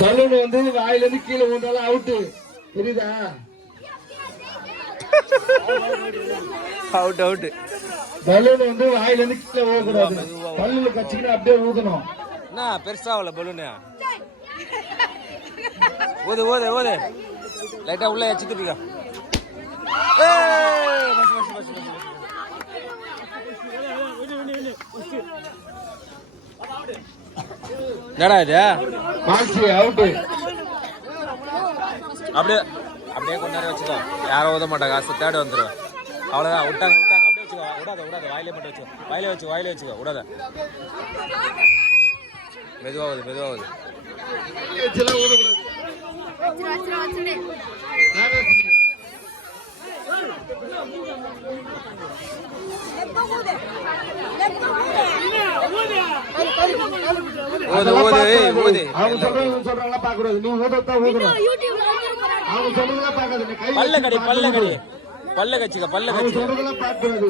Balloon வந்து வாயில இருந்து கீழே ஊன்றாலும் அவுட்டு, தெரியுதா? Out out. பலூன் வந்து வாயில இருந்து கீழே ஊகக்கூடாது, பல்லுல கச்சிக்கிட்டு அப்படியே ஊதணும். என்ன பெருசாவல பலூனு? ஓது ஓது ஓது, லைட்டா உள்ள வச்சுக்கிட்டு. என்னடா இது? அவுட்டு. அப்படியே அப்படியே கொஞ்ச நேரம் வச்சுக்கோ, யாரும் ஊத மாட்டாங்க, காசு தேடி வந்துடுவேன். அவ்வளோதான், விட்டாங்க விட்டாங்க, அப்படியே வச்சுக்கோ, விடாத விடாத, வாயிலே மட்டும் வச்சுக்கோ, வாயிலே வச்சுக்கோ, விடாத. மெதுவாகுது மெதுவாகுது. அவங்க சொல்றாங்களா பாக்கூடாது, நீ ஊதத்தான் ஊதணும். அவங்க சொல்றதெல்லாம் பாக்காது, பல்ல கடி பல்ல கடி, பல்ல கச்சிக்க பல்ல கச்சி. சொல்றதெல்லாம் பாக்கூடாது,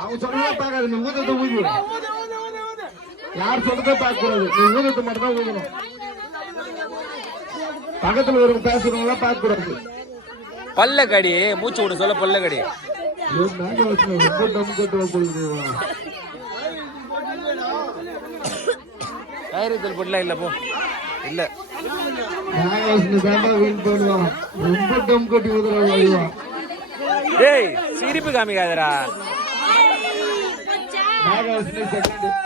அவங்க சொல்றதெல்லாம் பாக்காது, நீ ஊதத்தை ஊதி. யார் சொல்றதை பாக்கூடாது, நீ ஊதத்தை மட்டும் தான் ஊதணும். பக்கத்துல ஒரு பேசுறவங்க பார்க்க கூடாது. பல்ல கடி, மூச்சு விட சொல்ல பல்ல கடி. தைரியத்தில் போடலாம் இல்ல போ இல்ல. ரொம்ப டம் கட்டி ஊதுறான். ஏய் சிரிப்பு காமிக்காதடா. செகண்ட்